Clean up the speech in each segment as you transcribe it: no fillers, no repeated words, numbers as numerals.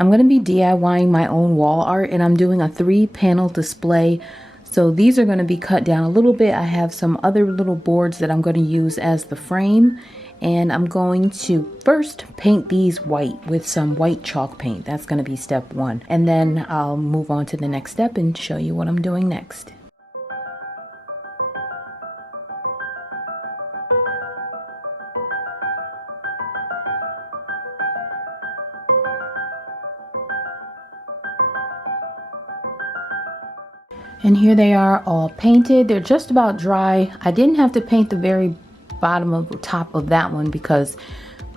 I'm going to be DIYing my own wall art, and I'm doing a 3-panel display. So these are going to be cut down a little bit. I have some other little boards that I'm going to use as the frame, and I'm going to first paint these white with some white chalk paint. That's going to be step 1, and then I'll move on to the next step and show you what I'm doing next. And here they are all painted. They're just about dry. I didn't have to paint the very bottom of the top of that one because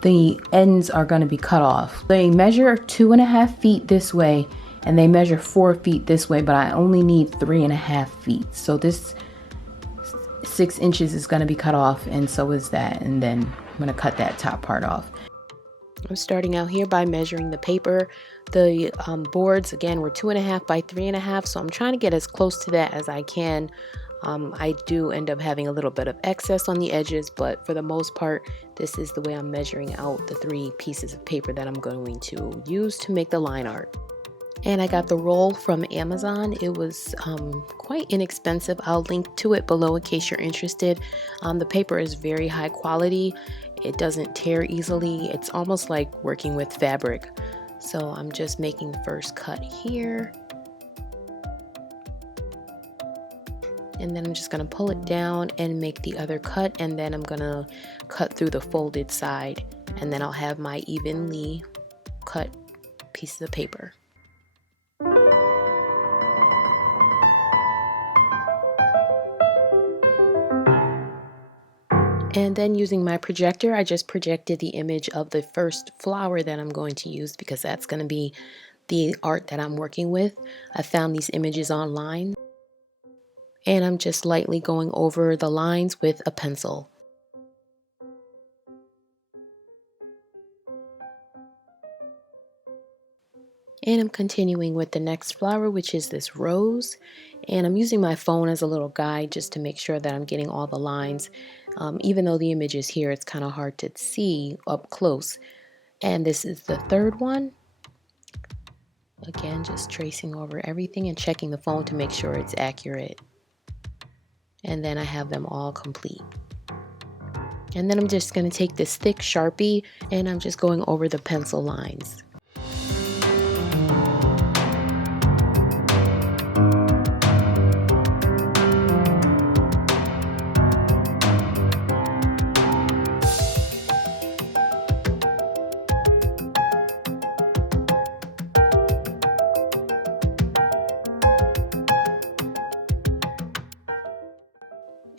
the ends are going to be cut off. They measure 2.5 feet this way and they measure 4 feet this way, but I only need 3.5 feet. So this 6 inches is going to be cut off, and so is that. And then I'm going to cut that top part off. I'm starting out here by measuring the paper. The boards, again, were 2.5 by 3.5, so I'm trying to get as close to that as I can. I do end up having a little bit of excess on the edges, but for the most part, this is the way I'm measuring out the 3 pieces of paper that I'm going to use to make the line art. And I got the roll from Amazon. It was quite inexpensive. I'll link to it below in case you're interested. The paper is very high quality. It doesn't tear easily. It's almost like working with fabric. So I'm just making the first cut here. And then I'm just going to pull it down and make the other cut. And then I'm going to cut through the folded side. And then I'll have my evenly cut pieces of paper. And then using my projector, I just projected the image of the first flower that I'm going to use because that's going to be the art that I'm working with. I found these images online, and I'm just lightly going over the lines with a pencil. And I'm continuing with the next flower, which is this rose. And I'm using my phone as a little guide just to make sure that I'm getting all the lines. Even though the image is here, it's kind of hard to see up close. And this is the third one. Again, just tracing over everything and checking the phone to make sure it's accurate. And then I have them all complete. And then I'm just going to take this thick Sharpie and I'm just going over the pencil lines.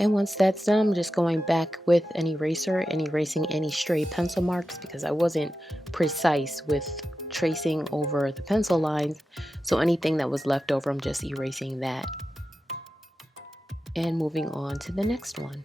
And once that's done, I'm just going back with an eraser and erasing any stray pencil marks because I wasn't precise with tracing over the pencil lines. So anything that was left over, I'm just erasing that. And moving on to the next one.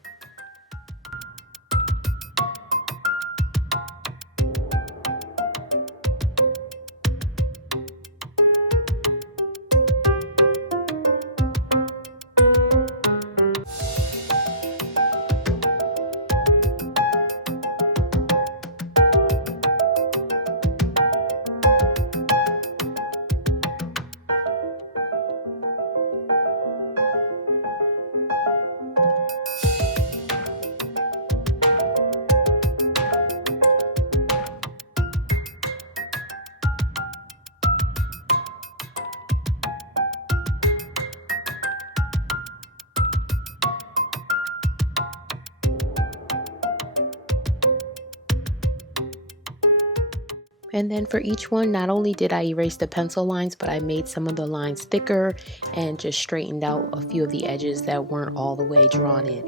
And then for each one, not only did I erase the pencil lines, but I made some of the lines thicker and just straightened out a few of the edges that weren't all the way drawn in.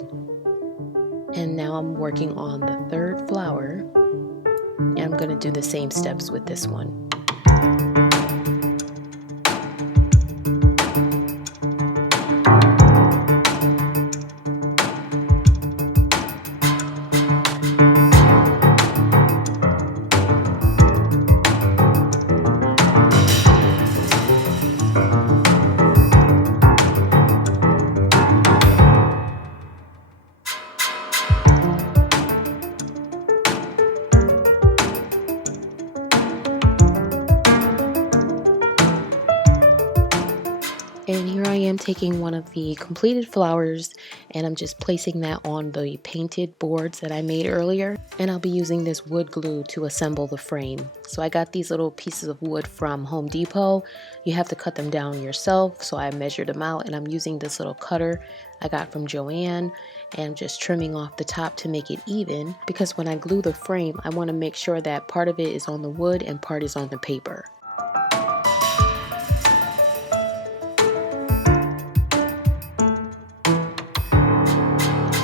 And now I'm working on the third flower, and I'm going to do the same steps with this one. taking one of the completed flowers and I'm just placing that on the painted boards that I made earlier. And I'll be using this wood glue to assemble the frame. So I got these little pieces of wood from Home Depot. You have to cut them down yourself. So I measured them out and I'm using this little cutter I got from Joann and just trimming off the top to make it even, because when I glue the frame, I want to make sure that part of it is on the wood and part is on the paper.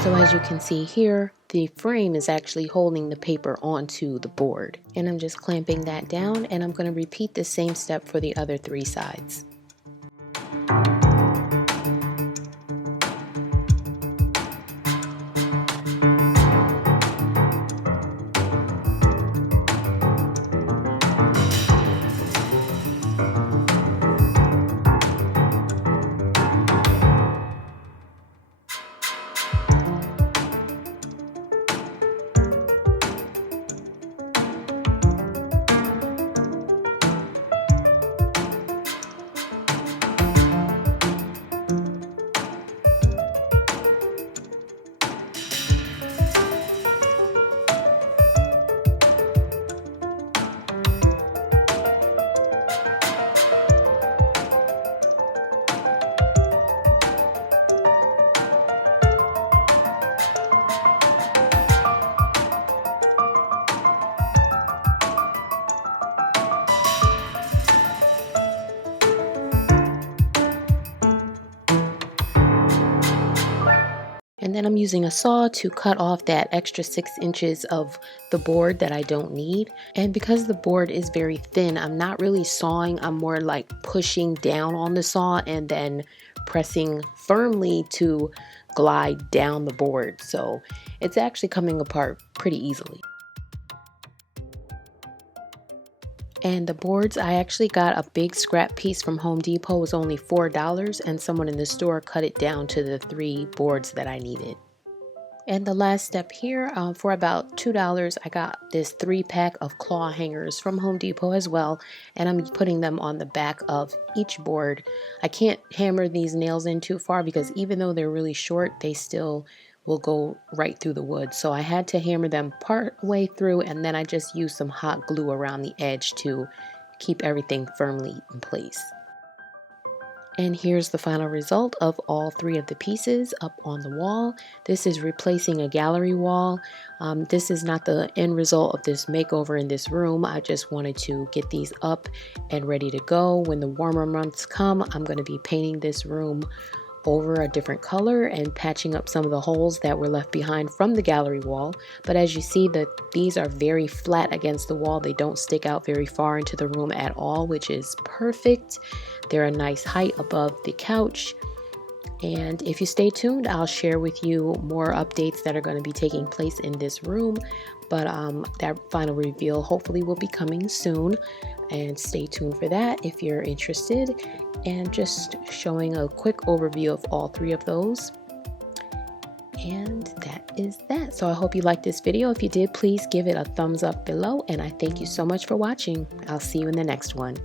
So as you can see here, the frame is actually holding the paper onto the board. And I'm just clamping that down, and I'm going to repeat the same step for the other 3 sides. And then I'm using a saw to cut off that extra 6 inches of the board that I don't need. And because the board is very thin, I'm not really sawing, I'm more like pushing down on the saw and then pressing firmly to glide down the board. So it's actually coming apart pretty easily. And the boards, I actually got a big scrap piece from Home Depot. It was only $4 and someone in the store cut it down to the 3 boards that I needed. And the last step here, for about $2, I got this 3-pack of claw hangers from Home Depot as well. And I'm putting them on the back of each board. I can't hammer these nails in too far because even though they're really short, they still will go right through the wood. So I had to hammer them part way through, and then I just used some hot glue around the edge to keep everything firmly in place. And here's the final result of all 3 of the pieces up on the wall. This is replacing a gallery wall. This is not the end result of this makeover in this room. I just wanted to get these up and ready to go. When the warmer months come, I'm going to be painting this room over a different color and patching up some of the holes that were left behind from the gallery wall. But as you see, these are very flat against the wall. They don't stick out very far into the room at all, which is perfect. They're a nice height above the couch. And if you stay tuned, I'll share with you more updates that are going to be taking place in this room. But that final reveal hopefully will be coming soon. And stay tuned for that if you're interested. And just showing a quick overview of all 3 of those. And that is that. So I hope you liked this video. If you did, please give it a thumbs up below. And I thank you so much for watching. I'll see you in the next one.